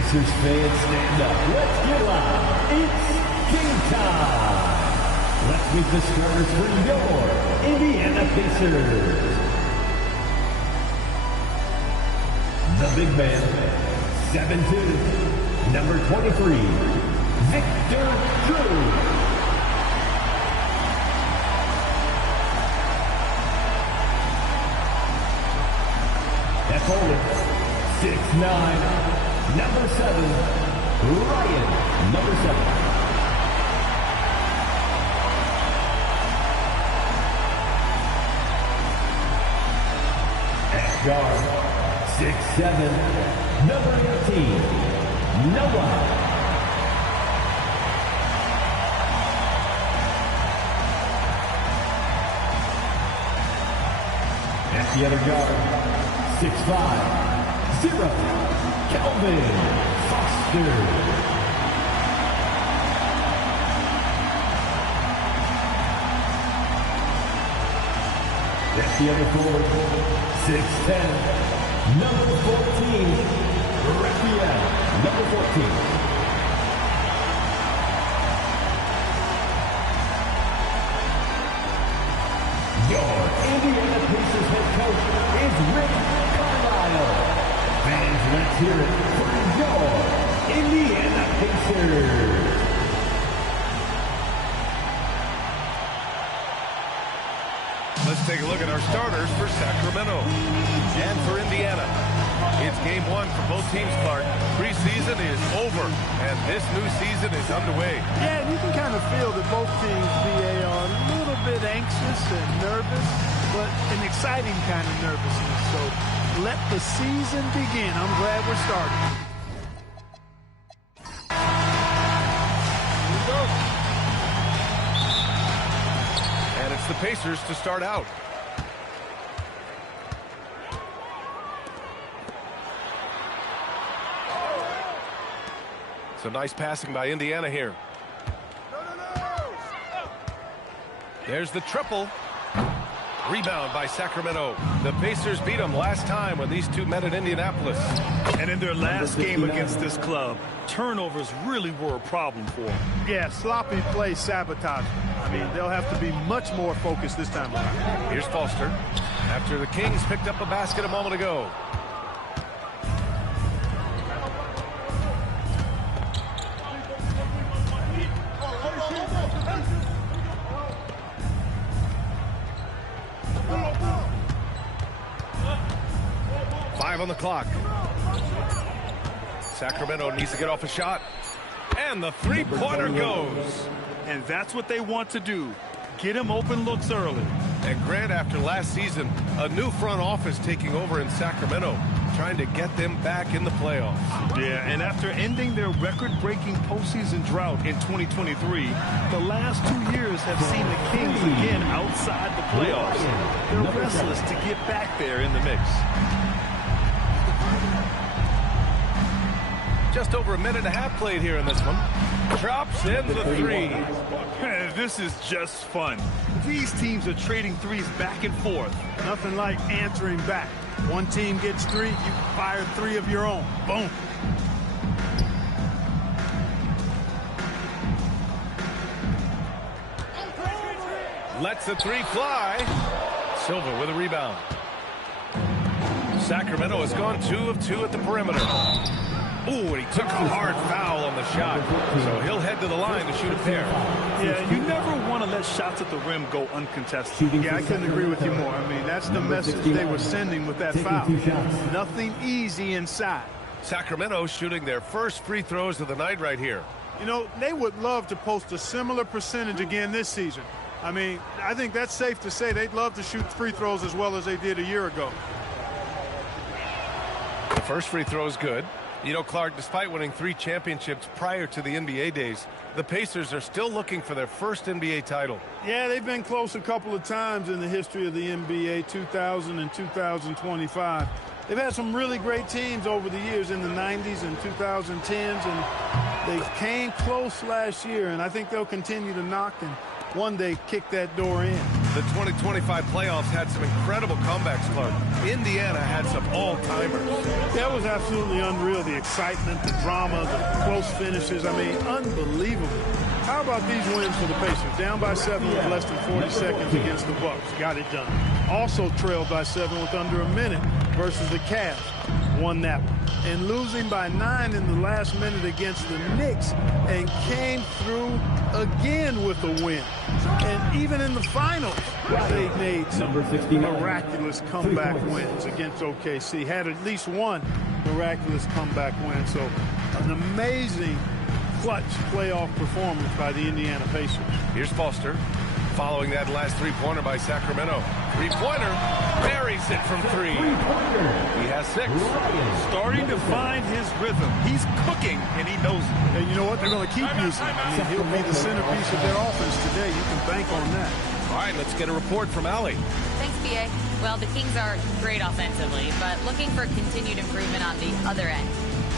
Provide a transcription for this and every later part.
Pacers fans, stand up. Let's get loud. It's game time. Let's meet the starters for your Indiana Pacers. The big man, 7'2", number 23, Victor Drew. That's holding, 6'9", number 7, Ryan, number 7. At guard, 6'7", number 18, Noah. At the other guard, 6'5", 0, Kelvin Foster. At the other forward, 6'10", number 14, Raphael, number 14. Your Indiana Pacers head coach is Rick Carlisle. Fans, let's hear it for your Indiana Pacers. Let's take a look at our starters for Sacramento and for Indiana. It's game one for both teams, Clark. Preseason is over, and this new season is underway. Yeah, and you can kind of feel that both teams, BA, are a little bit anxious and nervous, but an exciting kind of nervousness. So let the season begin. I'm glad we're starting. Here we go. And it's the Pacers to start out. So nice passing by Indiana here. There's the triple. Rebound by Sacramento. The Pacers beat them last time when these two met at Indianapolis. And in their last game against this club, turnovers really were a problem for them. Yeah, sloppy play sabotage. I mean, they'll have to be much more focused this time around. Here's Foster. After the Kings picked up a basket a moment ago. On the clock. Sacramento needs to get off a shot. And the three-pointer goes. And that's what they want to do. Get him open looks early. And Grant, after last season, a new front office taking over in Sacramento, trying to get them back in the playoffs. Yeah, and after ending their record-breaking postseason drought in 2023, the last 2 years have seen the Kings again outside the playoffs. They're restless to get back there in the mix. Just over a minute and a half played here in this one. Drops in the three. This is just fun. These teams are trading threes back and forth. Nothing like answering back. One team gets three, you fire three of your own. Boom. Lets the three fly. Silva with a rebound. Sacramento has gone 2 of 2 at the perimeter. Ooh, and he took a hard foul on the shot. So he'll head to the line to shoot a pair. Yeah, you never want to let shots at the rim go uncontested. Yeah, I couldn't agree with you more. I mean, that's the message they were sending with that foul. Nothing easy inside. Sacramento shooting their first free throws of the night right here. You know, they would love to post a similar percentage again this season. I mean, I think that's safe to say they'd love to shoot free throws as well as they did a year ago. The first free throw is good. You know, Clark, despite winning 3 championships prior to the NBA days, the Pacers are still looking for their first NBA title. Yeah, they've been close a couple of times in the history of the NBA, 2000 and 2025. They've had some really great teams over the years in the 90s and 2010s, and they came close last year, and I think they'll continue to knock and one day kick that door in. The 2025 playoffs had some incredible comebacks, Clark. Indiana had some all-timers. That was absolutely unreal. The excitement, the drama, the close finishes. I mean, unbelievable. How about these wins for the Pacers? Down by 7 with less than 40 seconds against the Bucks. Got it done. Also trailed by 7 with under a minute versus the Cavs. Won that one. And losing by 9 in the last minute against the Knicks and came through again with a win. And even in the finals, they made some miraculous comeback wins against OKC. Had at least one miraculous comeback win. So an amazing clutch playoff performance by the Indiana Pacers. Here's Foster. Following that last three-pointer by Sacramento. Three-pointer, buries it from 3. He has 6. Starting to find his rhythm. He's cooking, and he knows it. And you know what? They're going to keep using him. I mean, he'll be the centerpiece of their offense today. You can bank on that. All right, let's get a report from Allie. Thanks, B.A. Well, the Kings are great offensively, but looking for continued improvement on the other end.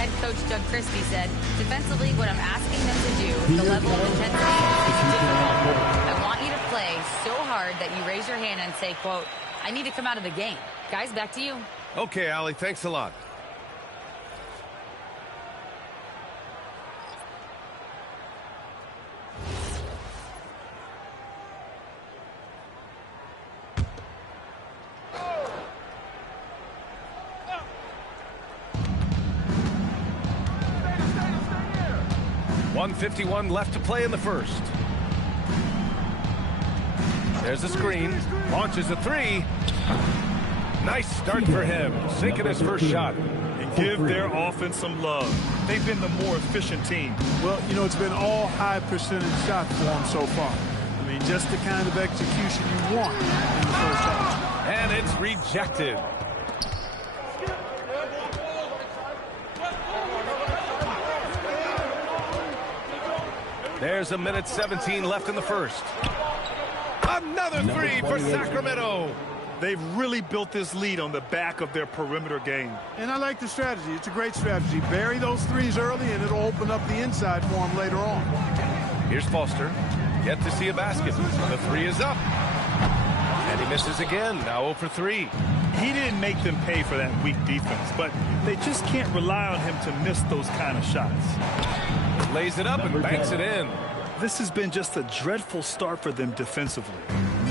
Head coach Doug Christie said, defensively, what I'm asking them to do, the level of intensity is difficult. I want you to play so hard that you raise your hand and say, quote, I need to come out of the game. Guys, back to you. Okay, Allie, thanks a lot. .151 left to play in the first. There's a screen. Launches a 3. Nice start for him. Sinking his first shot. And give their offense some love. They've been the more efficient team. Well, you know, it's been all high percentage shots for them so far. I mean, just the kind of execution you want in the first half. And it's rejected. There's a minute 17 left in the first. Another 3 for Sacramento. They've really built this lead on the back of their perimeter game. And I like the strategy. It's a great strategy. Bury those 3s early, and it'll open up the inside for them later on. Here's Foster. Yet to see a basket. The 3 is up. And he misses again. Now 0 for 3. He didn't make them pay for that weak defense, but they just can't rely on him to miss those kind of shots. Lays it up and banks it in. This has been just a dreadful start for them defensively.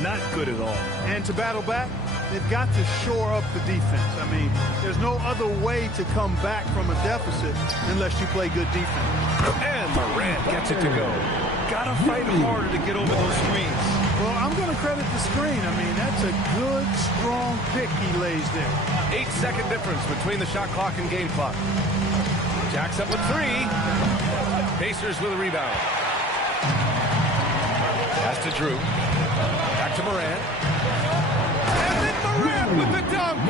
Not good at all. And to battle back, they've got to shore up the defense. I mean, there's no other way to come back from a deficit unless you play good defense. And Morant gets it to go. Gotta fight harder to get over those screens. Well, I'm going to credit the screen. I mean, that's a good, strong pick he lays there. 8-second difference between the shot clock and game clock. Jacks up with 3. Pacers with a rebound. Pass to Drew. Back to Morant. And then Morant with the dunk.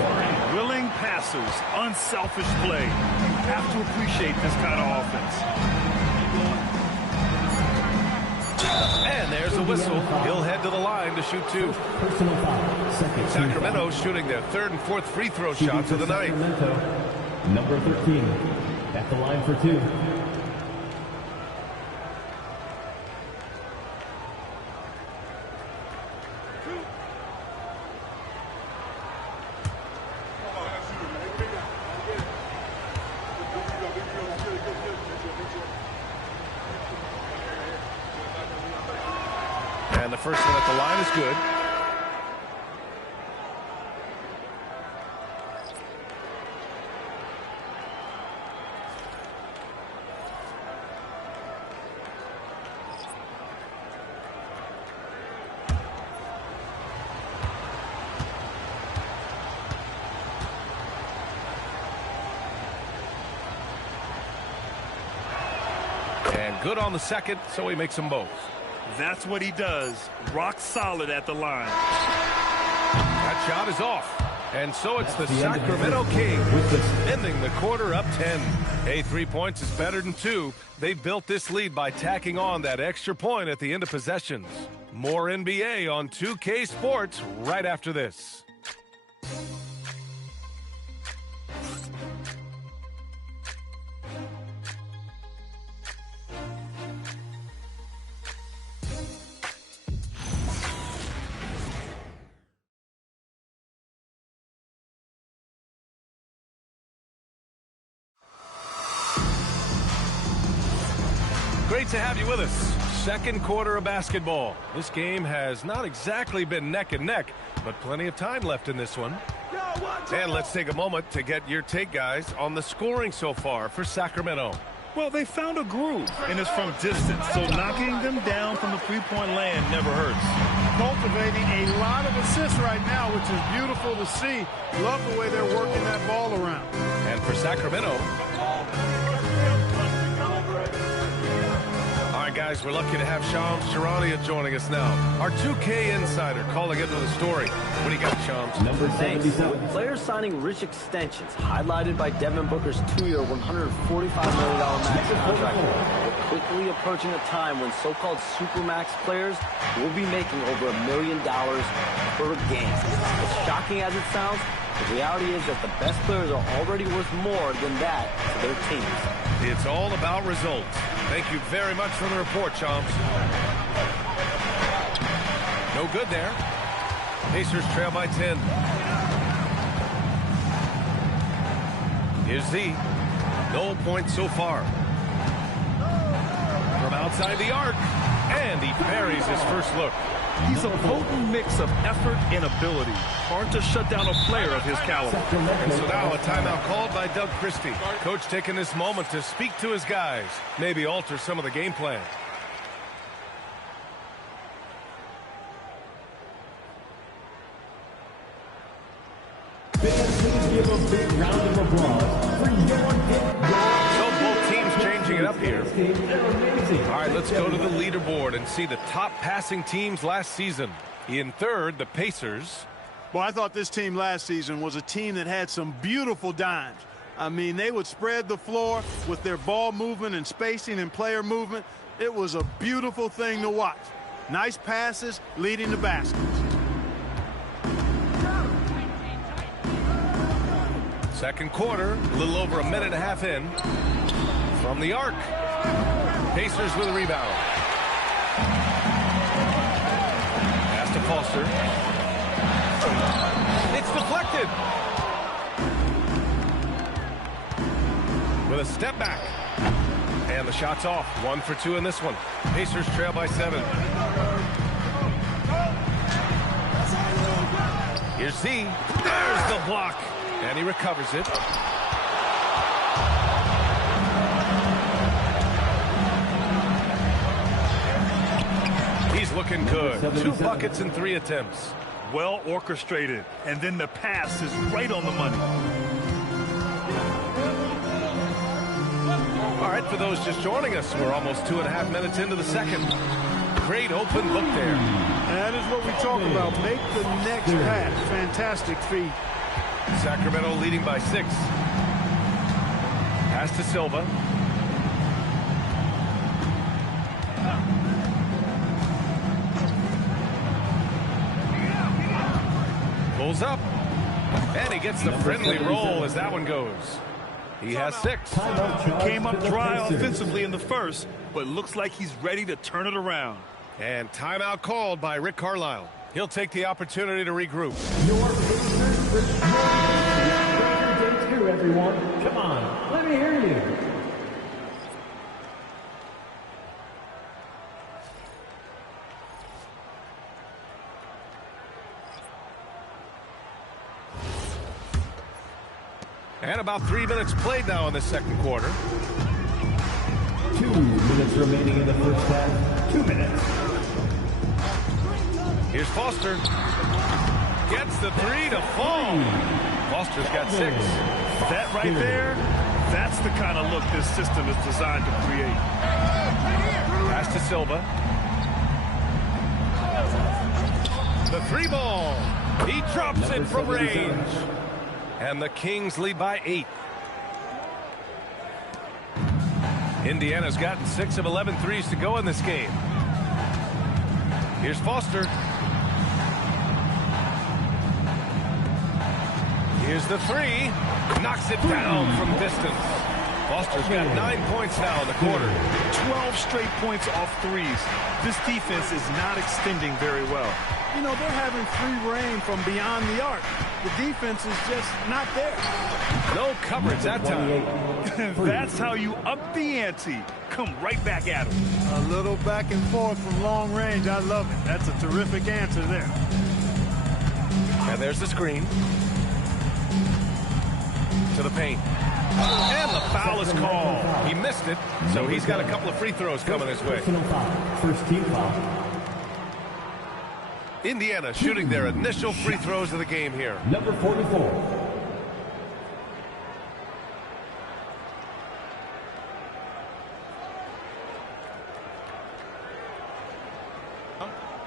Willing passers, unselfish play. You have to appreciate this kind of offense. And there's a whistle. He'll head to the line to shoot 2. Sacramento shooting their 3rd and 4th free throw shots of the night. Number 13 at the line for 2. And the first one at the line is good. And good on the second, so he makes them both. That's what he does. Rock solid at the line. That shot is off. And so it's the Sacramento Kings ending the quarter up 10. Hey, 3 points is better than 2. They built this lead by tacking on that extra point at the end of possessions. More NBA on 2K Sports right after this. Great to have you with us. Second quarter of basketball. This game has not exactly been neck and neck, but plenty of time left in this one. And let's take a moment to get your take, guys, on the scoring so far for Sacramento. Well, they found a groove, and it's from distance, so knocking them down from the three-point land never hurts. Cultivating a lot of assists right now, which is beautiful to see. Love the way they're working that ball around. And for Sacramento, guys, we're lucky to have Shams Charania joining us now. Our 2K insider calling into the story. What do you got, Shams? Number 77. With players signing rich extensions, highlighted by Devin Booker's 2-year, $145 million max contract, we're quickly approaching a time when so-called supermax players will be making over $1 million per game. As shocking as it sounds, the reality is that the best players are already worth more than that to their teams. It's all about results. Thank you very much for the report, Shams. No good there. Pacers trail by 10. Here's Z. No points so far. From outside the arc. And he buries his first look. He's a potent mix of effort and ability. Hard to shut down a player of his caliber. And so now a timeout called by Doug Christie. Coach taking this moment to speak to his guys. Maybe alter some of the game plan. Give a big round of applause for So both teams changing it up here. All right, let's go to the leaderboard and see the top passing teams last season. In third, the Pacers. Well, I thought this team last season was a team that had some beautiful dimes. I mean, they would spread the floor with their ball movement and spacing and player movement. It was a beautiful thing to watch. Nice passes leading to baskets. Second quarter, a little over a minute and a half in. From the arc. Pacers with a rebound. Pass to Foster. It's deflected. With a step back. And the shot's off. 1 for 2 in this one. Pacers trail by 7. Here's Z. There's the block. And he recovers it. He's looking good. 2 buckets in 3 attempts. Well orchestrated. And then the pass is right on the money. All right, for those just joining us, we're almost 2.5 minutes into the second. Great open look there. That is what we talk about. Make the next pass. Fantastic feed. Sacramento leading by 6. Pass to Silva. Pulls up. And he gets the friendly roll as that one goes. He has 6. He came up dry offensively in the first, but looks like he's ready to turn it around. And timeout called by Rick Carlisle. He'll take the opportunity to regroup. Your Pacers dates here, everyone. Come on, let me hear you. And about 3 minutes played now in the second quarter. 2 minutes remaining in the first half. 2 minutes. Here's Foster. Gets the 3 to fall. Foster's got 6. That right there, that's the kind of look this system is designed to create. Pass to Silva. The 3 ball. He drops it from range. And the Kings lead by 8. Indiana's gotten 6 of 11 threes to go in this game. Here's Foster. Here's the 3. Knocks it down from distance. Foster's got 9 points now in the quarter. 12 straight points off threes. This defense is not extending very well. You know, they're having free reign from beyond the arc. The defense is just not there. No coverage that time. That's how you up the ante. Come right back at him. A little back and forth from long range. I love it. That's a terrific answer there. And there's the screen. To the paint. And the foul is called. He missed it, so he's got a couple of free throws coming his way. First team foul. Indiana shooting their initial free throws of the game here. Number 44.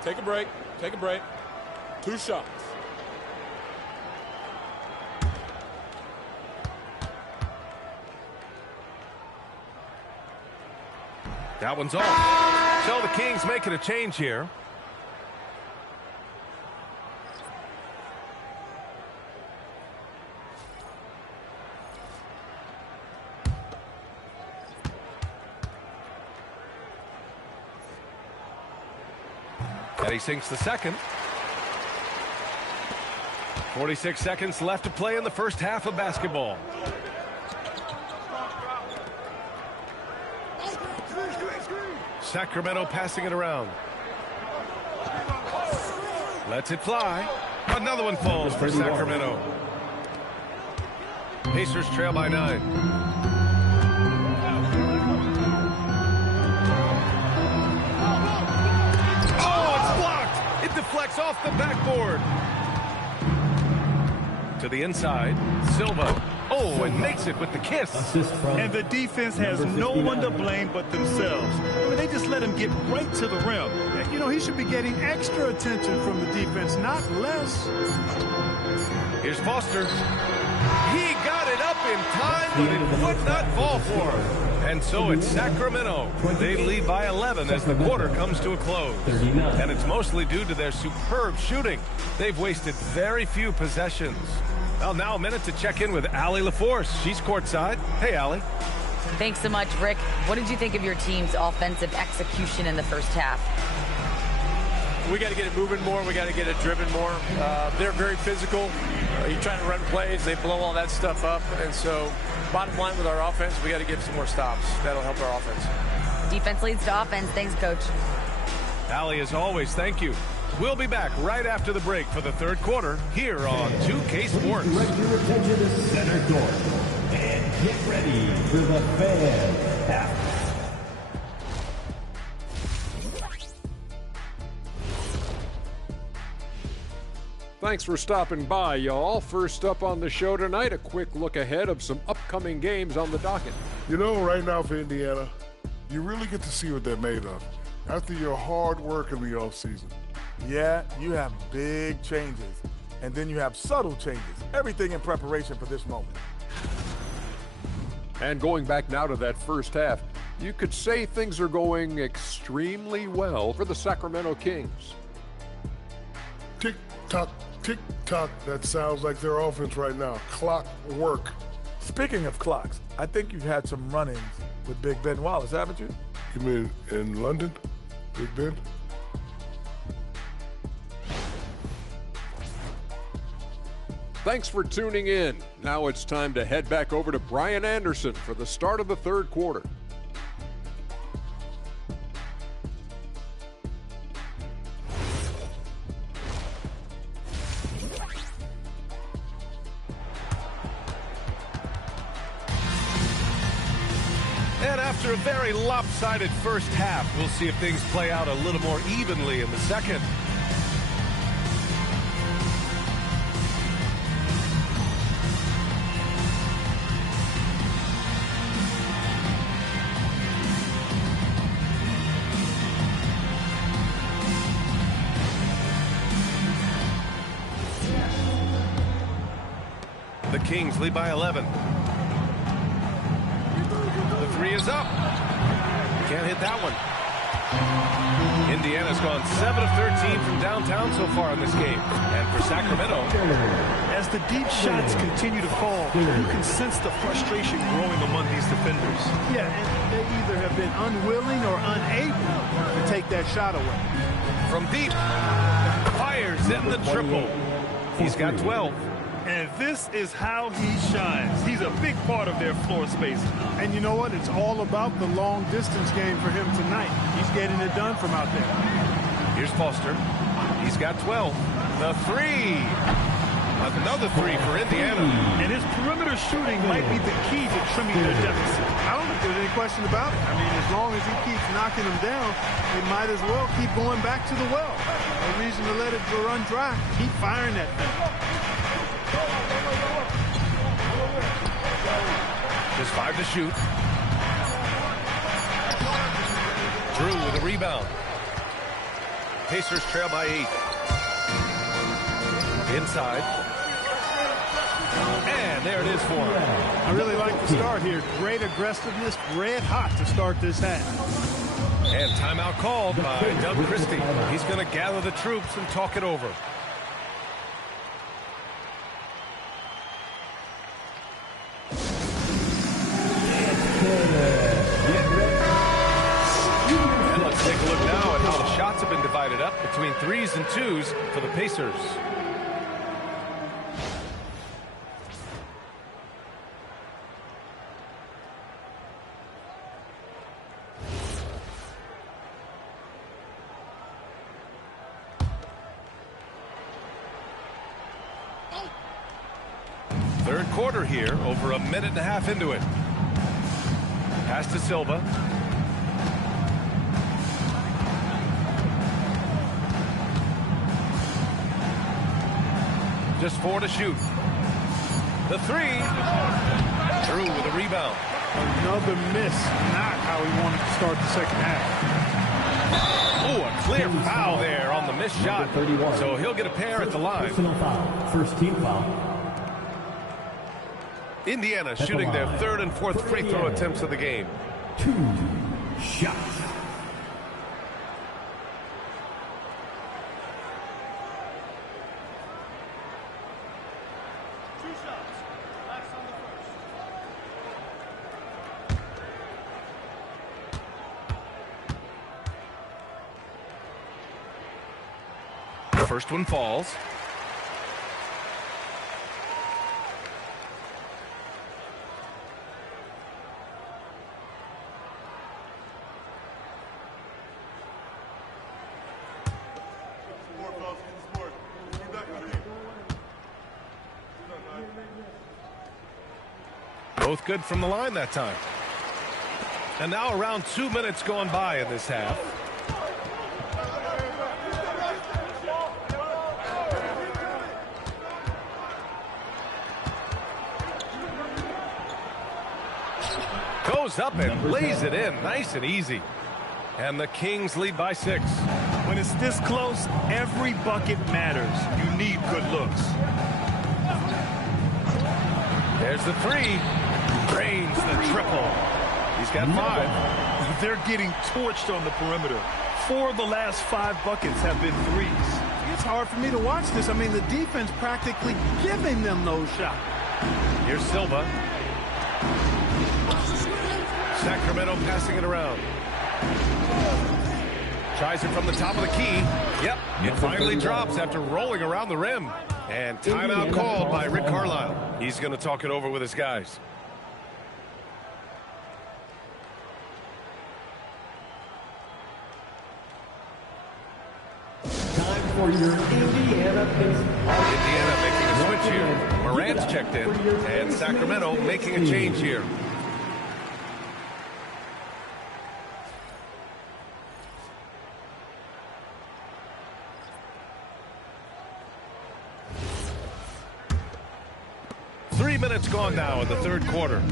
Take a break. Take a break. 2 shots. That one's off. So the Kings making a change here. And he sinks the second. 46 seconds left to play in the first half of basketball. Sacramento passing it around. Lets it fly. Another one falls for Sacramento. Pacers trail by 9. Oh, it's blocked. It deflects off the backboard. To the inside. Silva. Oh, and makes it with the kiss. And the defense has no one to blame but themselves. I mean, they just let him get right to the rim. You know, he should be getting extra attention from the defense, not less. Here's Foster. He got it up in time, but it would not fall for him. And so it's Sacramento. They lead by 11 as the quarter comes to a close. And it's mostly due to their superb shooting. They've wasted very few possessions. Well, now a minute to check in with Allie LaForce. She's courtside. Hey, Allie. Thanks so much, Rick. What did you think of your team's offensive execution in the first half? We got to get it moving more. We got to get it driven more. They're very physical. You're trying to run plays. They blow all that stuff up. And so, bottom line with our offense, we got to get some more stops. That'll help our offense. Defense leads to offense. Thanks, Coach. Allie, as always, thank you. We'll be back right after the break for the third quarter here on 2K Sports. Direct your attention to center court and get ready for the fan half. Thanks for stopping by, y'all. First up on the show tonight, a quick look ahead of some upcoming games on the docket. You know, right now for Indiana, you really get to see what they're made of after your hard work in the offseason. Yeah, you have big changes, and then you have subtle changes. Everything in preparation for this moment. And going back now to that first half, you could say things are going extremely well for the Sacramento Kings. Tick-tock, tick-tock. That sounds like their offense right now. Clock work. Speaking of clocks, I think you've had some run-ins with Big Ben Wallace, haven't you? You mean in London, Big Ben? Thanks for tuning in. Now it's time to head back over to Brian Anderson for the start of the third quarter. And after a very lopsided first half, we'll see if things play out a little more evenly in the second. The Kings lead by 11. The three is up. Can't hit that one. Indiana's gone 7 of 13 from downtown so far in this game. And for Sacramento, as the deep shots continue to fall, you can sense the frustration growing among these defenders. Yeah, and they either have been unwilling or unable to take that shot away. from deep, fires in the triple. He's got 12. And this is how he shines. He's a big part of their floor space. And you know what? It's all about the long distance game for him tonight. He's getting it done from out there. Here's Foster. He's got 12. The three. Another three for Indiana. And his perimeter shooting might be the key to trimming their deficit. I don't think there's any question about it. I mean, as long as he keeps knocking them down, they might as well keep going back to the well. No reason to let it run dry. Keep firing that thing. Just 5 to shoot. Drew with a rebound. Pacers trail by 8. Inside. And there it is for him. I really like the start here. Great aggressiveness, red hot to start this half. And timeout called by Doug Christie. He's going to gather the troops and talk it over. And let's take a look now at how the shots have been divided up between 3s and 2s for the Pacers. Third quarter here, over a minute and a half into it. Pass to Silva. Just 4 to shoot. The three. Drew with a rebound. Another miss. Not how he wanted to start the second half. Oh, a clear foul there on the missed shot. So he'll get a pair at the line. Personal foul. First team foul. Indiana shooting their 3rd and 4th free throw attempts of the game. 2 shots. First one falls. Both good from the line that time. And now around 2 minutes gone by in this half. Goes up and lays it in nice and easy. And the Kings lead by 6. When it's this close, every bucket matters. You need good looks. There's the three. Drains the triple. He's got 5. They're getting torched on the perimeter. 4 of the last 5 buckets have been threes. It's hard for me to watch this. I mean, the defense practically giving them those shots. Here's Silva. Sacramento passing it around. Tries it from the top of the key. Yep, it finally drops after rolling around the rim. And timeout called by Rick Carlisle. He's going to talk it over with his guys. Time for your Indiana Pacers. Indiana making a switch here. Morant's checked in. And Sacramento making a change here. Minutes gone now in the third quarter. 2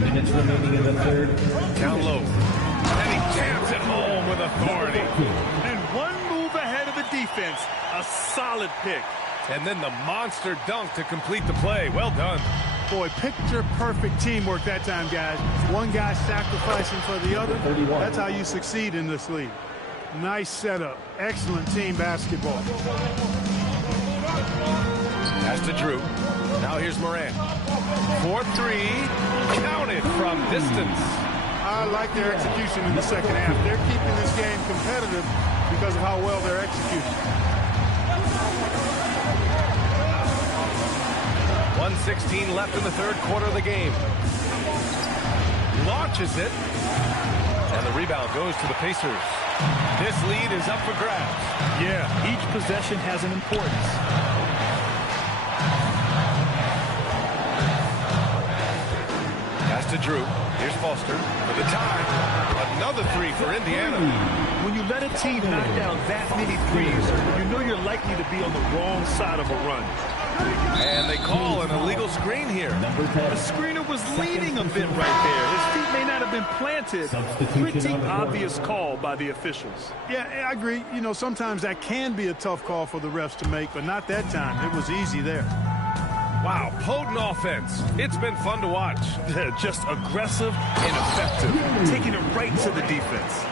minutes remaining in the third. Down low. And he jams it home with authority. And one move ahead of the defense. A solid pick. And then the monster dunk to complete the play. Well done. Boy, picture-perfect teamwork that time, guys. One guy sacrificing for the other. That's how you succeed in this league. Nice setup. Excellent team basketball. Pass to Drew. Now here's Morant. 4-3. Counted from distance. I like their execution in the second half. They're keeping this game competitive because of how well they're executing. 1:16 left in the third quarter of the game. Launches it. And the rebound goes to the Pacers. This lead is up for grabs. Yeah, each possession has an importance. Pass to Drew. Here's Foster for the tie. Another three for Indiana. When you let a team knock down that many threes, you know you're likely to be on the wrong side of a run. And they call an illegal screen here. The screener was leaning a bit right there. His feet may not have been planted. Pretty obvious call by the officials. Yeah, I agree. You know, sometimes that can be a tough call for the refs to make, but not that time. It was easy there. Wow, potent offense. It's been fun to watch. Just aggressive and effective, taking it right to the defense.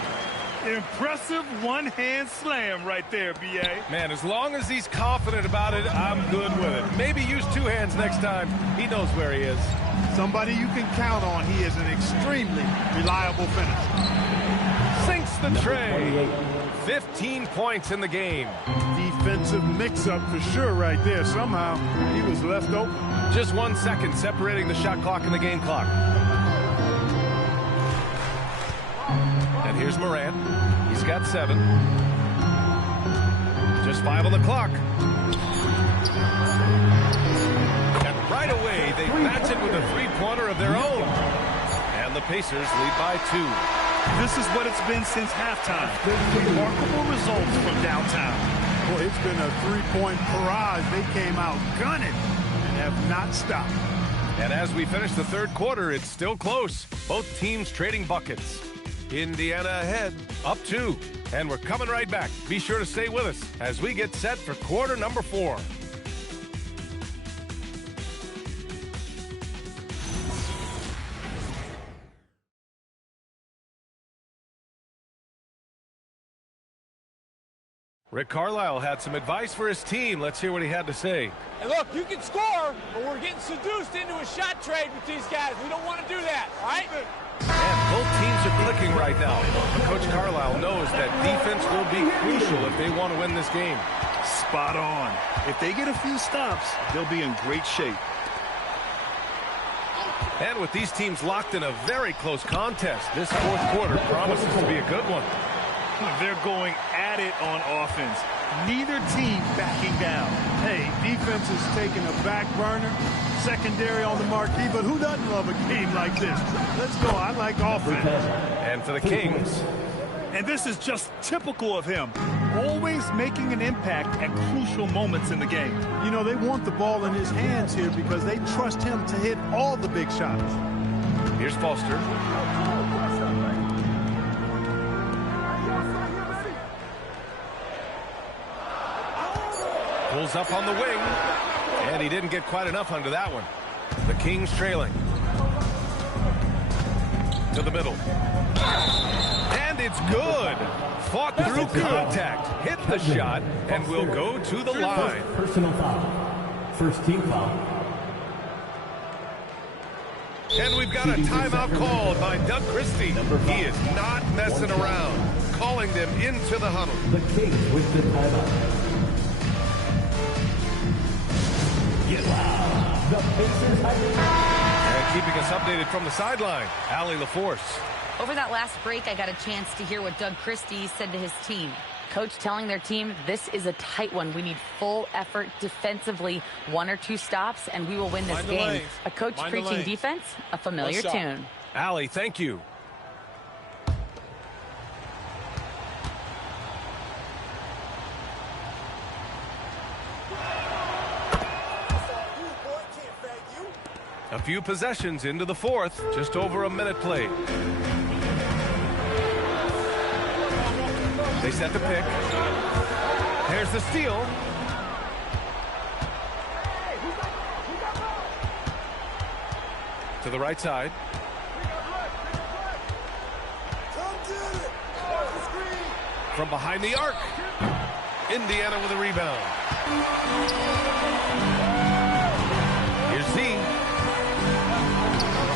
Impressive one-hand slam right there, B.A. Man, as long as he's confident about it, I'm good with it. Maybe use two hands next time. He knows where he is. Somebody you can count on. He is an extremely reliable finisher. Sinks the tray. 15 points in the game. Defensive mix-up for sure right there. Somehow, he was left open. Just 1 second separating the shot clock and the game clock. And here's Morant. He's got 7. Just 5 on the clock. And right away, they match it with a three-pointer of their own. And the Pacers lead by 2. This is what it's been since halftime. Remarkable results from downtown. Well, it's been a three-point barrage. They came out gunning and have not stopped. And as we finish the third quarter, it's still close. Both teams trading buckets. Indiana ahead, up 2. And we're coming right back. Be sure to stay with us as we get set for quarter number 4. Rick Carlisle had some advice for his team. Let's hear what he had to say. And look, you can score, but we're getting seduced into a shot trade with these guys. We don't want to do that, all right? And both teams are clicking right now. Coach Carlisle knows that defense will be crucial if they want to win this game. Spot on. If they get a few stops, they'll be in great shape. And with these teams locked in a very close contest, this fourth quarter promises to be a good one. They're going at it on offense. Neither team backing down. Hey, defense is taking a back burner, secondary on the marquee, but who doesn't love a game like this? Let's go. I like offense. And for the Kings. And this is just typical of him. Always making an impact at crucial moments in the game. You know, they want the ball in his hands here because they trust him to hit all the big shots. Here's Foster. Pulls up on the wing, and he didn't get quite enough under that one. The Kings trailing. To the middle. And it's good. Fought through contact, hit the shot, and will go to the line. Personal foul. First team foul. And we've got a timeout called by Doug Christie. He is not messing around, calling them into the huddle. The Kings with the timeout. Wow. The Pacers and keeping us updated from the sideline, Allie LaForce. Over that last break, I got a chance to hear what Doug Christie said to his team. Coach telling their team, this is a tight one. We need full effort defensively, 1 or 2 stops, and we will win this game. A coach preaching defense, a familiar tune. Allie, thank you. A few possessions into the fourth, just over a minute played. They set the pick. There's the steal. To the right side. From behind the arc. Indiana with a rebound. Here's Z.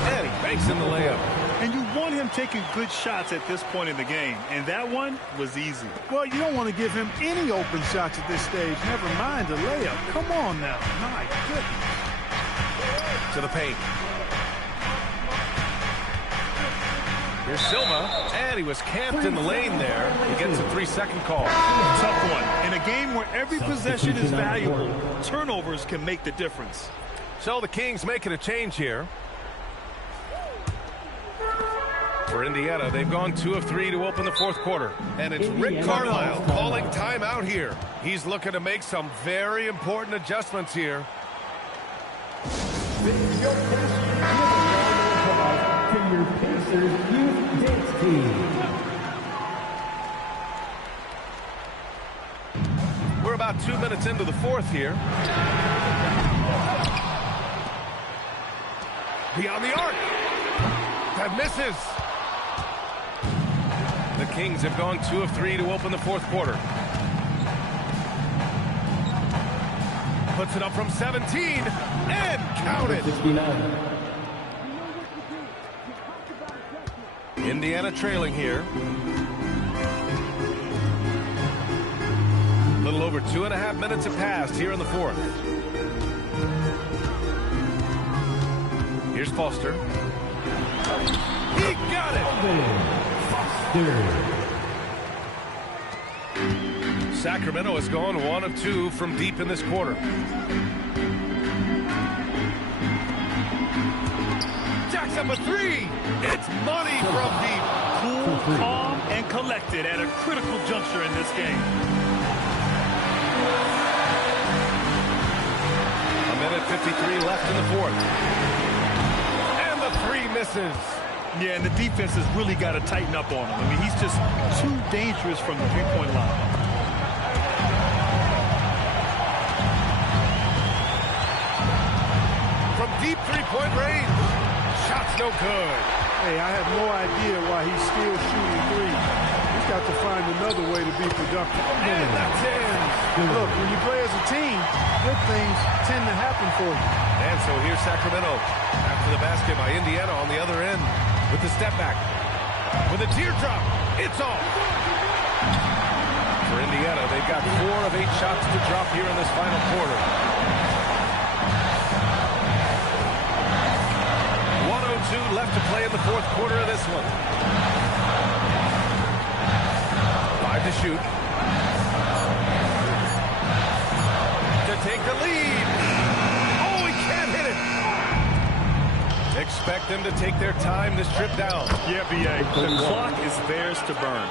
And he banks in the layup. And you want him taking good shots at this point in the game. And that one was easy. Well, you don't want to give him any open shots at this stage. Never mind a layup. Come on now. My goodness. To the paint. Here's Silva, and he was camped in the lane there. He gets a 3-second call. Tough one. In a game where every possession is valuable, turnovers can make the difference. So the Kings making a change here. For Indiana, they've gone 2 of 3 to open the fourth quarter. And it's Rick Carlisle calling timeout here. He's looking to make some very important adjustments here. Your Pacers Youth Dance Team. We're about 2 minutes into the fourth here. Beyond the arc. That misses. The Kings have gone 2 of 3 to open the fourth quarter. Puts it up from 17 and counted. 69. Indiana trailing here. A little over 2.5 minutes have passed here in the fourth. Here's Foster. He got it! Sacramento has gone 1 of 2 from deep in this quarter. Jacks up a 3. It's money from deep. Cool, calm, and collected at a critical juncture in this game. A minute 53 left in the fourth. And the 3 misses. Yeah, and the defense has really got to tighten up on him. I mean, he's just too dangerous from the three-point line. From deep three-point range. Shot's no good. Hey, I have no idea why he's still shooting threes. He's got to find another way to be productive. And that's in. Look, when you play as a team, good things tend to happen for you. And so here's Sacramento after the basket by Indiana on the other end with the step back. With a teardrop, it's off. For Indiana, they've got 4 of 8 shots to drop here in this final quarter. 1:02 left to play in the fourth quarter of this one. 5 to shoot. To take the lead. Oh, he can't hit it. Expect them to take their time to strip down. Yeah, B.A. The clock is theirs to burn.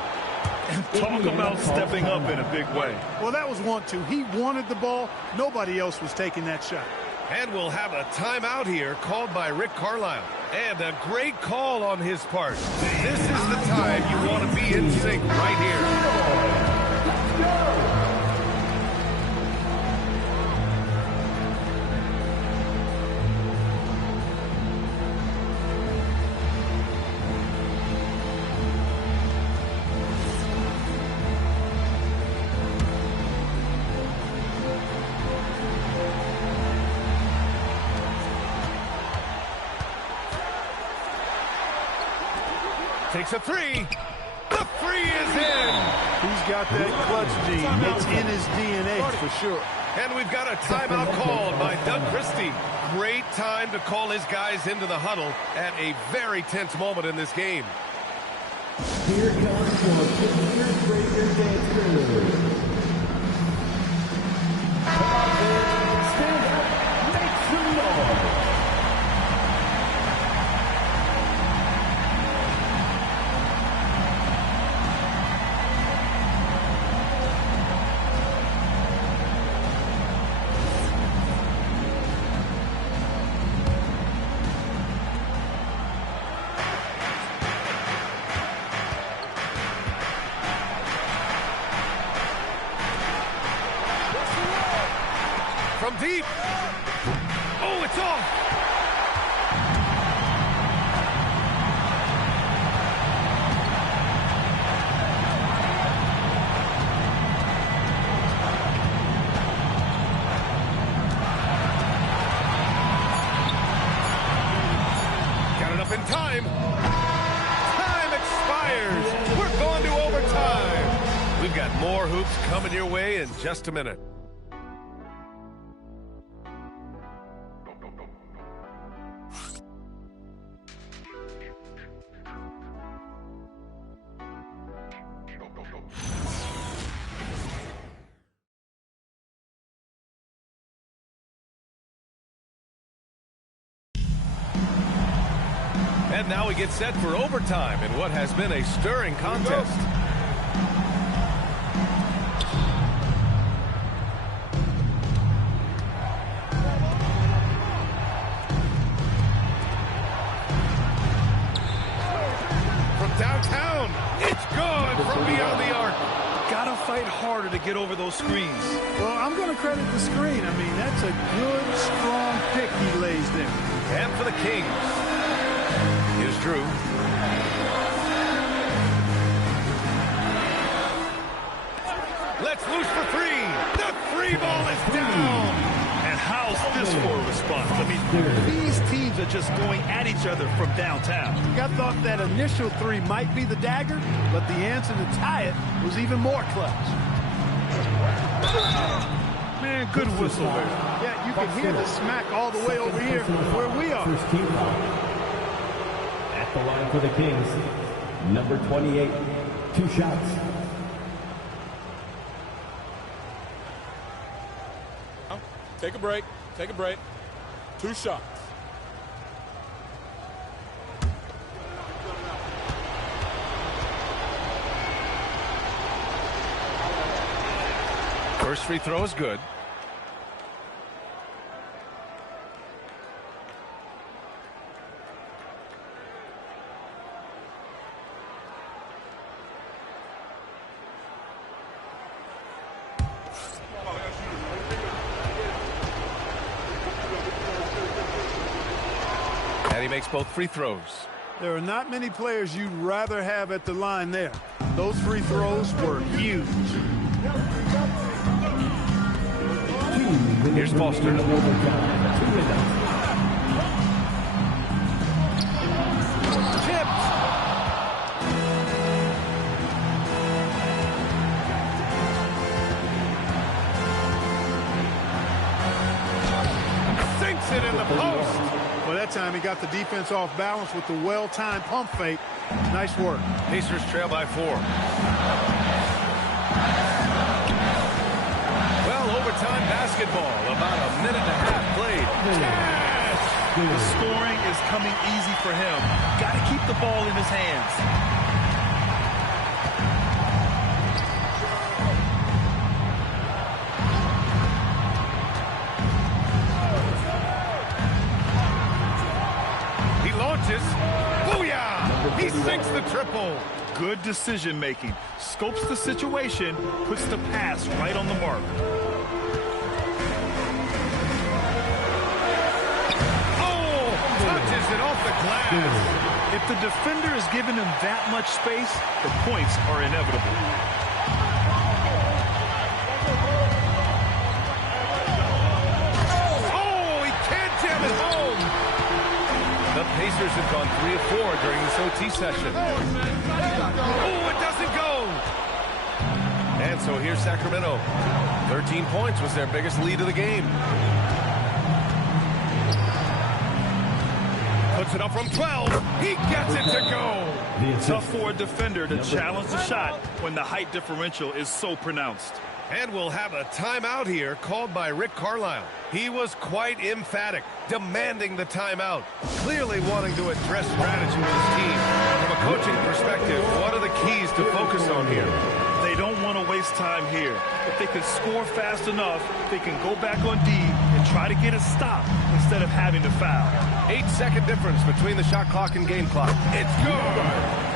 Talk about stepping up in a big way. Well, that was 1-2. He wanted the ball. Nobody else was taking that shot. And we'll have a timeout here called by Rick Carlisle. And a great call on his part. This is the time you want to be in sync right here. Takes a 3. The 3 is in. He's got that clutch gene. It's in his DNA for sure. And we've got a timeout called by Doug Christie. Great time to call his guys into the huddle at a very tense moment in this game. Here comes your Pacers Breaker Dancers. Come on, man. Stand up. Make some noise. From deep. Oh, it's off. time. Time expires. We're going to overtime. We've got more hoops coming your way in just a minute. And now we get set for overtime in what has been a stirring contest. From downtown, it's good from beyond the arc. Gotta fight harder to get over those screens. Well, I'm going to credit the screen. I mean, that's a good, strong pick he lays there. And for the Kings. Is Drew. Let's loose for three. The free ball is down. And how's this for a response? I mean, these teams are just going at each other from downtown. I thought that initial three might be the dagger, but the answer to tie it was even more clutch. Man, good whistle there. Yeah, you can hear the smack all the way over here where we are. At the line for the Kings, number 28, 2 shots. Take a break. Take a break. 2 shots. First free throw is good. And he makes both free throws. There are not many players you'd rather have at the line there. Those free throws were huge. Here's Foster. Tipped. Sinks it in the post. Well, that time he got the defense off balance with the well-timed pump fake. Nice work. Pacers trail by 4. Well, overtime basketball. About a minute and a half played. Yes! The scoring is coming easy for him. Got to keep the ball in his hands. Booyah! He sinks the triple. Good decision making. Scopes the situation, puts the pass right on the mark. Oh! Touches it off the glass. If the defender is giving him that much space, the points are inevitable. Oh! He can't jam it home. The Pacers have gone 3 of 4 during this OT session. Oh, it doesn't go! And so here's Sacramento. 13 points was their biggest lead of the game. Puts it up from 12. He gets it to go! Tough for a defender to challenge the shot when the height differential is so pronounced. And we'll have a timeout here called by Rick Carlisle. He was quite emphatic, demanding the timeout, clearly wanting to address strategy with his team. From a coaching perspective, what are the keys to focus on here? They don't want to waste time here. If they can score fast enough, they can go back on D and try to get a stop instead of having to foul. 8-second difference between the shot clock and game clock. It's good!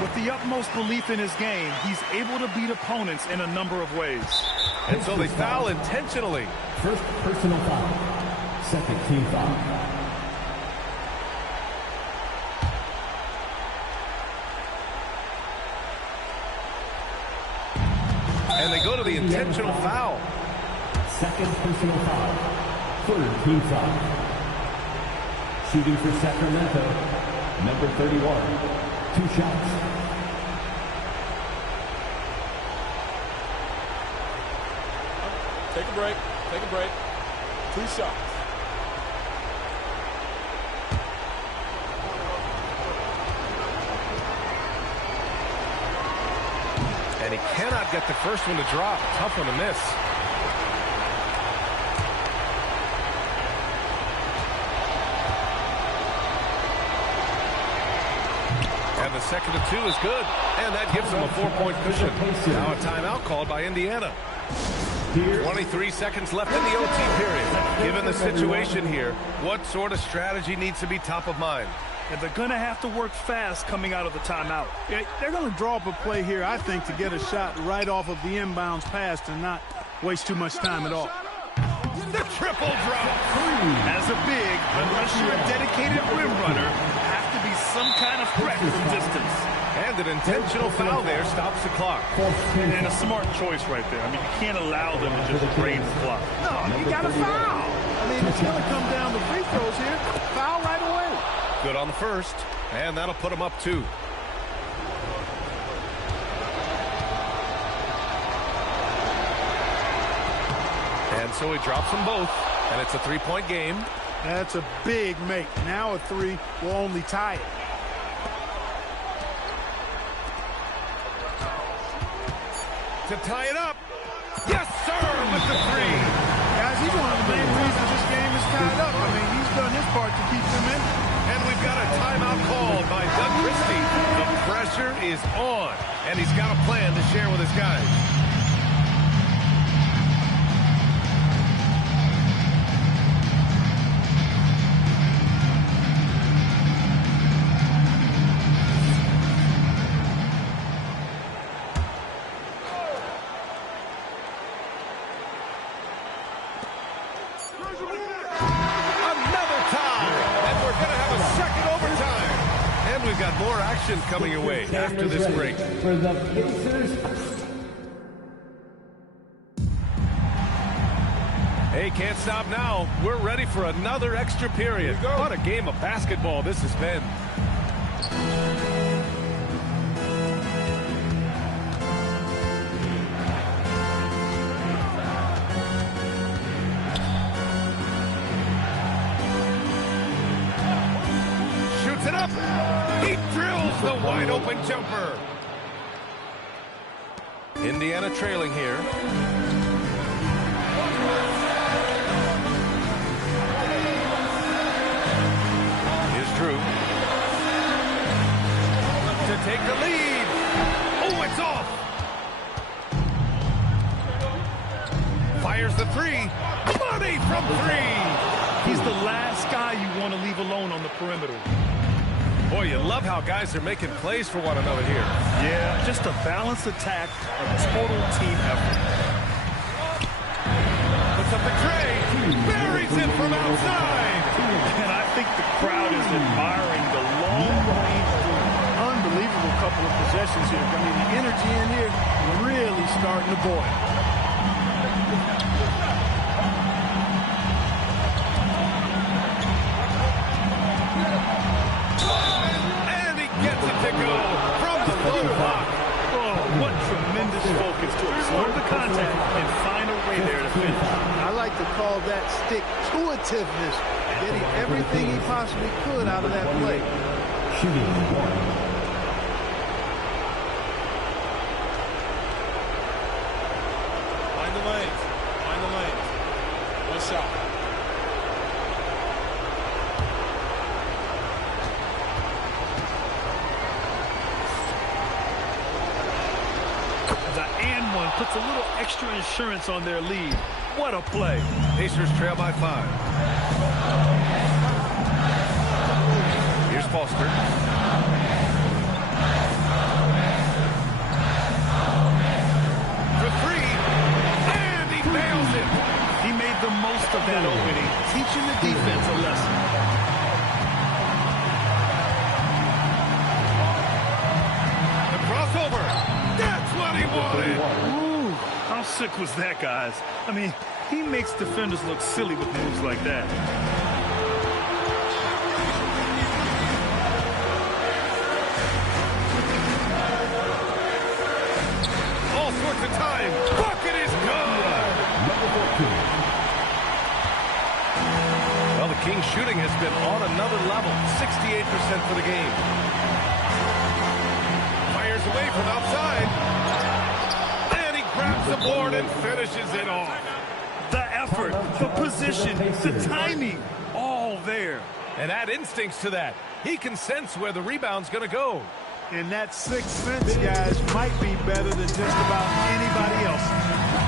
With the utmost belief in his game, he's able to beat opponents in a number of ways. And so they foul intentionally. First personal foul. Second team foul. And they go to the intentional foul. Second personal foul. Third team foul. Shooting for Sacramento, number 31. 2 shots. Take a break. Take a break. 2 shots. And he cannot get the first one to drop. Tough one to miss. And the second to 2 is good. And that gives them a 4-point cushion. Now a timeout called by Indiana. 23 seconds left in the OT period. Given the situation here, what sort of strategy needs to be top of mind? And they're going to have to work fast coming out of the timeout. They're going to draw up a play here, I think, to get a shot right off of the inbounds pass and not waste too much time at all. The triple drop. As a big, unless you're a dedicated rim runner, have to be some kind of threat from distance. And an intentional foul there stops the clock. And a smart choice right there. I mean, you can't allow them to just drain the clock. No, you got to foul. I mean, it's going to come down to free throws here. Foul right away. Good on the first, and that'll put him up 2. And so he drops them both, and it's a 3-point game. That's a big make. Now a 3 will only tie it. To tie it up. Yes, sir, with the 3. Guys, he's one of the main reasons this game is tied up. I mean, he's done his part to keep them in. And we've got a timeout called by Doug Christie. The pressure is on, and he's got a plan to share with his guys. We've got more action coming your way after this break. For the Pacers. Hey, can't stop now. We're ready for another extra period. What a game of basketball this has been. Shoots it up. He drills the wide-open jumper. Indiana trailing here. Here's Drew. To take the lead. Oh, it's off. Fires the 3. Money from 3. He's the last guy you want to leave alone on the perimeter. Boy, you love how guys are making plays for one another here. Yeah, just a balanced attack, a total team effort. Puts up the tray, buries it from outside. And I think the crowd is admiring the long-range, unbelievable couple of possessions here. I mean, the energy in here really starting to boil. Gets it to go from the low block. Oh, what tremendous focus to absorb the contact and find a way there to finish. I like to call that stick-to-itiveness, getting everything he possibly could out of that play. Shooting 1. Find the lanes. Find the lanes. One shot. Puts a little extra insurance on their lead. What a play. Pacers trail by 5. Here's Foster. For 3. And he nails it. He made the most of that opening, teaching the defense a lesson. The crossover. That's what he wanted. How sick was that, guys? I mean, he makes defenders look silly with moves like that. time. Bucket is good. Well, the Kings shooting has been on another level. 68% for the game. Fires away from outside. And he grabs the board and finishes it off. The effort, the position, the timing, all there. And add instincts to that. He can sense where the rebound's going to go. And that sixth sense, guys, might be better than just about anybody else.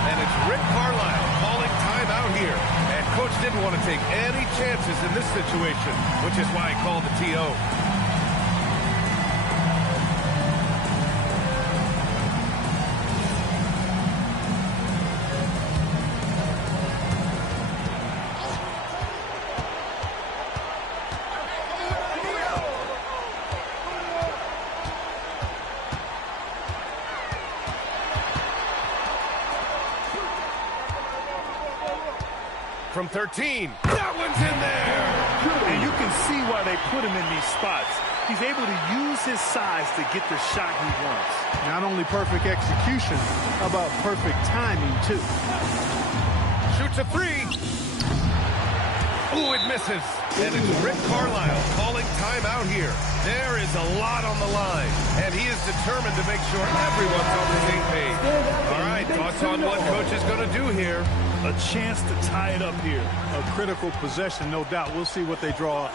And it's Rick Carlisle calling timeout here. And Coach didn't want to take any chances in this situation, which is why he called the TO. From 13, that one's in there! And you can see why they put him in these spots. He's able to use his size to get the shot he wants. Not only perfect execution, how about perfect timing, too? Shoots a three. Ooh, it misses. And it's Rick Carlisle calling timeout here. There is a lot on the line, and he is determined to make sure everyone's on the same page. All right, thoughts on what Coach is going to do here? A chance to tie it up here. A critical possession, no doubt. We'll see what they draw up.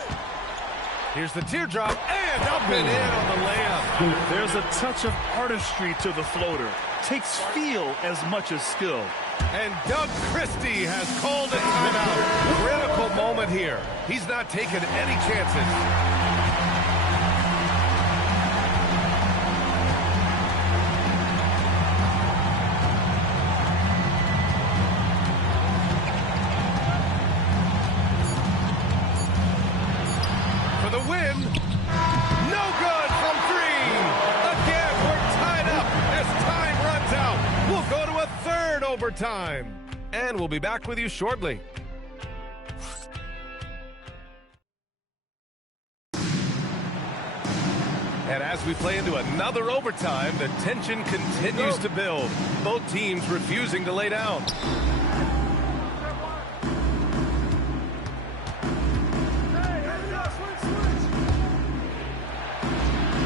Here's the teardrop, and up and in on the layup. There's a touch of artistry to the floater. Takes feel as much as skill. And Doug Christie has called a timeout. Critical moment here. He's not taking any chances. Overtime, and we'll be back with you shortly. And as we play into another overtime, the tension continues to build. Both teams refusing to lay down.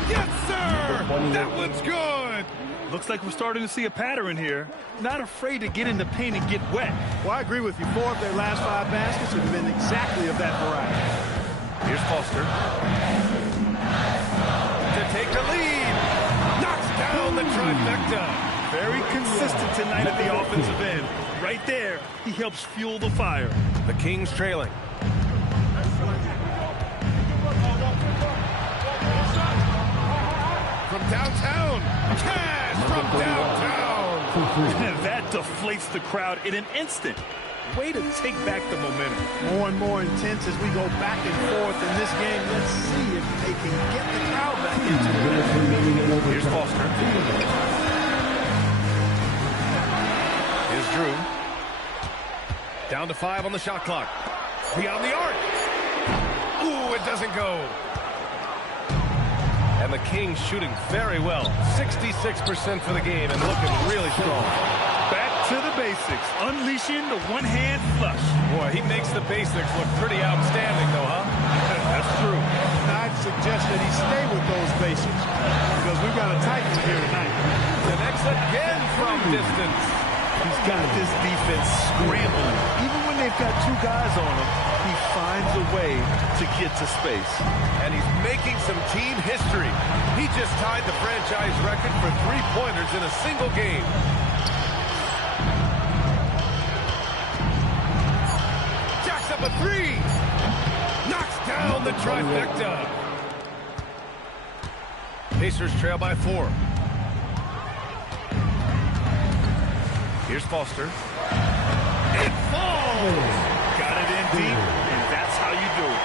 Yes, sir! That one's good! Looks like we're starting to see a pattern here. Not afraid to get in the paint and get wet. Well, I agree with you. 4 of their last 5 baskets have been exactly of that variety. Here's Foster. To take the lead. Knocks down the trifecta. Very consistent tonight at the offensive end. Right there, he helps fuel the fire. The Kings trailing. From downtown. Cash from downtown. That deflates the crowd in an instant. Way to take back the momentum. More and more intense as we go back and forth in this game. Let's see if they can get the crowd back into it. Here's Foster. Here's Drew. Down to 5 on the shot clock. Beyond the arc. Ooh, it doesn't go. And the Kings shooting very well. 66% for the game and looking really strong. Back to the basics. Unleashing the one-hand flush. Boy, he makes the basics look pretty outstanding, though, huh? That's true. I'd suggest that he stay with those basics because we've got a tight one here tonight. Connects again from distance. He's got this defense scrambling. Even when they've got 2 guys on him, he finds a way to get to space. And he's making some team history. He just tied the franchise record for 3-pointers in a single game. Jacks up a 3. Knocks down the trifecta. Pacers trail by 4. Here's Foster. It falls! Got it in deep, and that's how you do it.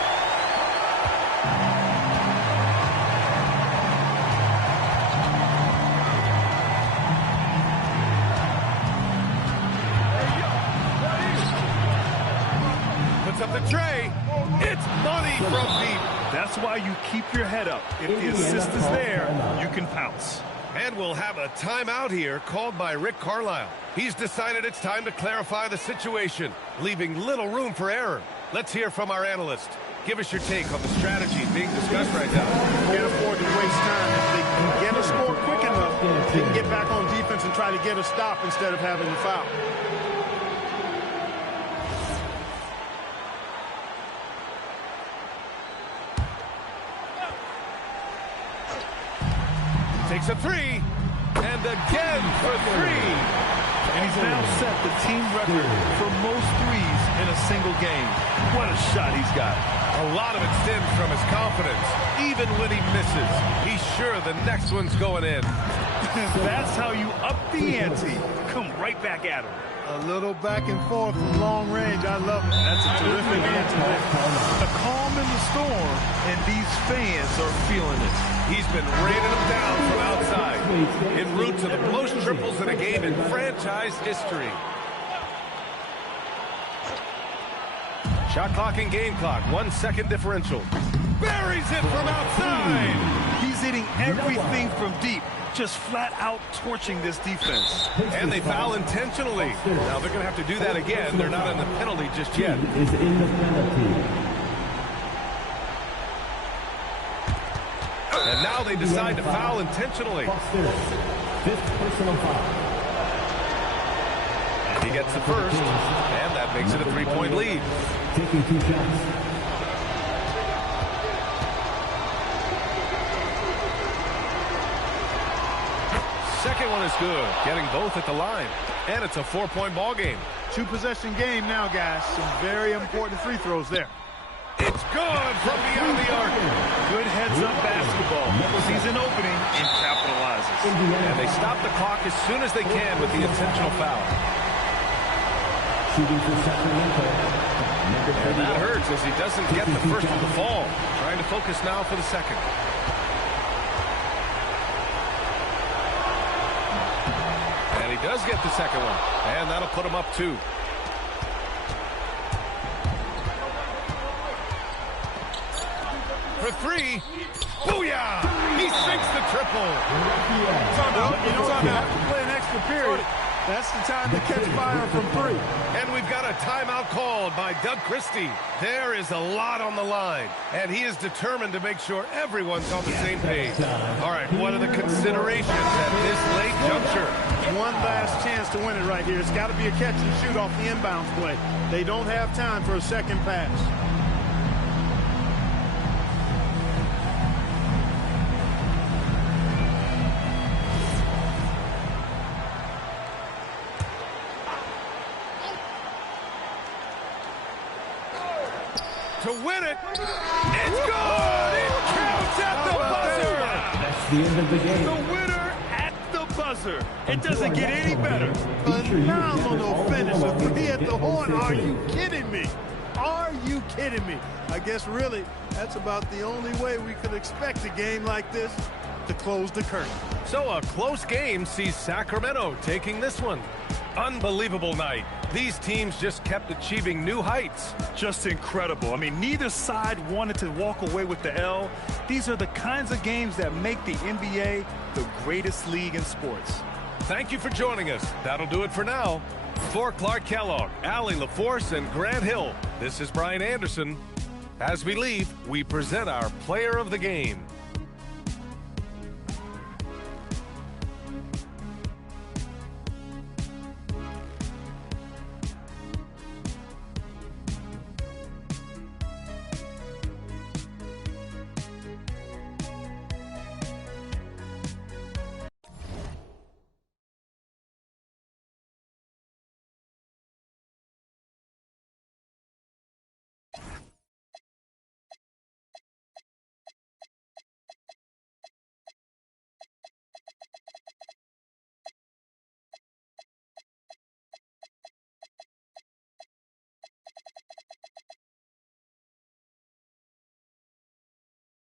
Puts up the tray. It's money from deep. That's why you keep your head up. If the assist is there, you can pounce. And we'll have a timeout here called by Rick Carlisle. He's decided it's time to clarify the situation, leaving little room for error. Let's hear from our analyst. Give us your take on the strategy being discussed right now. Can't afford to waste time. If they can get a score quick enough, they can get back on defense and try to get a stop instead of having to foul. Takes a three, and again for three. And he's now set the team record for most threes in a single game. What a shot he's got. A lot of it stems from his confidence. Even when he misses, he's sure the next one's going in. That's how you up the ante. Come right back at him. A little back and forth from long range. I love it. That's a terrific answer. A calm in the storm, and these fans are feeling it. He's been raining them down from outside, en route to the most triples in a game in franchise history. Shot clock and game clock, 1 second differential. Buries it from outside. He's hitting everything from deep, just flat out torching this defense. And they foul intentionally. Now they're going to have to do that again. They're not in the penalty just yet. Is in the penalty. And now they decide to foul intentionally. Fifth personal foul. And he gets the first, and that makes it a 3-point lead. Taking 2 shots. Second one is good, getting both at the line. And it's a 4-point ball game. 2-possession game now, guys. Some very important free throws there. It's good from beyond the arc. Good heads-up basketball. Sees an opening and capitalizes. And they stop the clock as soon as they can with the intentional foul. Shooting for Sacramento. And that hurts as he doesn't get the first of the fall. Trying to focus now for the second. And he does get the second one. And that'll put him up 2. For 3. Booyah! He sinks the triple. You know what? You have to play an extra period. That's the time to catch fire from 3. And we've got a timeout called by Doug Christie. There is a lot on the line, and he is determined to make sure everyone's on the same page. All right, what are the considerations at this late juncture? One last chance to win it right here. It's got to be a catch and shoot off the inbounds play. They don't have time for a second pass. To win it, it's good! It counts at the buzzer! That's the end of the game. The winner at the buzzer. It doesn't get any better. Phenomenal finish. A 3 at the horn. Are you kidding me? Are you kidding me? I guess really that's about the only way we could expect a game like this to close the curtain. So a close game sees Sacramento taking this one. Unbelievable night. These teams just kept achieving new heights. Just incredible. I mean, neither side wanted to walk away with the L. These are the kinds of games that make the NBA the greatest league in sports. Thank you for joining us. That'll do it for now. For Clark Kellogg, Allie LaForce, and Grant Hill, this is Brian Anderson. As we leave, we present our player of the game.